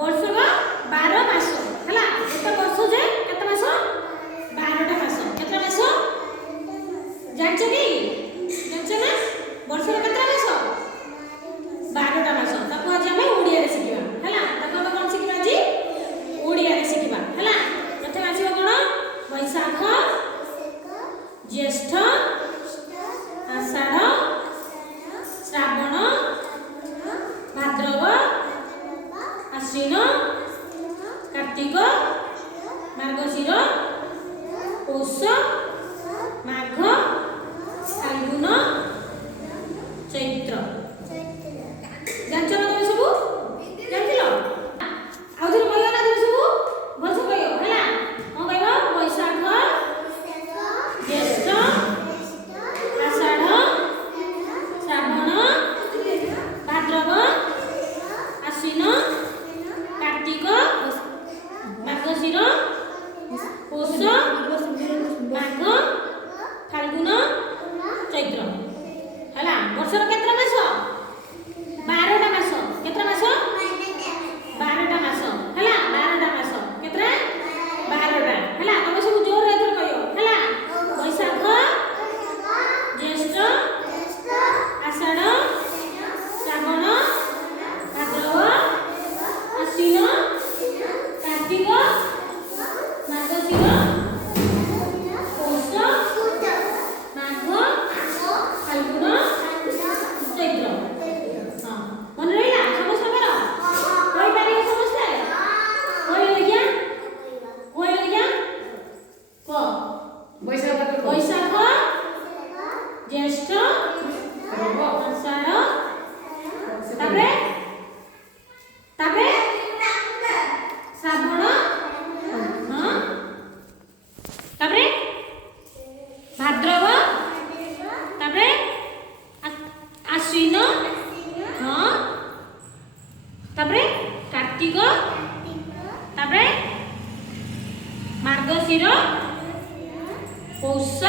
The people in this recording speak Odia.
ବର୍ଷର 12 ମାସ ହେଲା। ଗୋଟେ ବର୍ଷ ଯେ କେତେ ମାସ? 12ଟା ମାସ। କେତେ ମାସ ଜାଣିଛ କି? ଜାଣିଛ ନା? ବର୍ଷର କେତେ ମାସ? 12ଟା ମାସ। ତାକୁ ଆଜି ଆମେ ଓଡ଼ିଆରେ ଶିଖିବା ହେଲା। ତାକୁ ଆମେ କ'ଣ ଶିଖିବା ଆଜି? ଓଡ଼ିଆରେ ଶିଖିବା ହେଲା। ପ୍ରଥମେ ଆସିବ କ'ଣ? ବୈଶାଖ, ଜ୍ୟେଷ୍ଠ, ଆଷାଢ଼, ଶ୍ରାବଣ, ଭାଦ୍ରବ, ଆଶ୍ୱିନ, କାର୍ତ୍ତିକ, ମାର୍ଗଶିର, ପୌଷ, ମାଘ, ଫାଲ୍ଗୁନ, ଚୈତ୍ର। ଜାଣିଛ ନା ତମେ ସବୁ? ଜାଣିଥିଲ? ଆଉ ଥରେ କହିବ ନା ତମେ ସବୁ? ଭଲସେ କହିବ ହେଲା। କ'ଣ କହିବ? ବୈଶାଖ, ଜ୍ୟେଷ୍ଠ, ଆଷାଢ଼, ଶ୍ରାବଣ, ଭାଦ୍ରବ, ଆଶ୍ୱିନ, କାର୍ତ୍ତିକ, ମାର୍ଗଶିର, ପୌଷ, ମାଘ, ଫାଲ୍ଗୁନ, ଚୈତ୍ର ହେଲା। ବର୍ଷର କେତେ ମାସ? 12ଟା ମାସ। କେତେ ମାସ? 12ଟା ମାସ ହେଲା। 12ଟା ମାସ। କେତେ? 12ଟା ହେଲା। ତମେ ସବୁ ଜୋରରେ ଏଥର କହିବ ହେଲା। ବୈଶାଖ, ଜ୍ୟେଷ୍ଠ, ଆଷାଢ଼, ଶ୍ରାବଣ, ଭାଦ୍ରବ, ଆଶ୍ୱିନ, କାର୍ତ୍ତିକ, ମାର୍ଗଶିର, ପୌଷ, ମାଘ, ଫାଲ୍ଗୁନ, ଚୈତ୍ର। ହଁ ମନେ ରହିଲା ସମସ୍ତଙ୍କର? କହିପାରିବେ ସମସ୍ତେ? କହିଲେ ଦେଖିଆ। କହିଲେ ଦେଖିଆ। କୁହ। ବୈଶାଖ, ଜ୍ୟେଷ୍ଠ, ଆଷାଢ଼, ତାପରେ ଶ୍ରାବଣ, ହଁ ତାପରେ ଭାଦ୍ରବ, ତାପରେ ଆଶ୍ୱିନ, ହଁ ତାପରେ କାର୍ତ୍ତିକ, ତାପରେ ମାର୍ଗଶିର, ପୌଷ,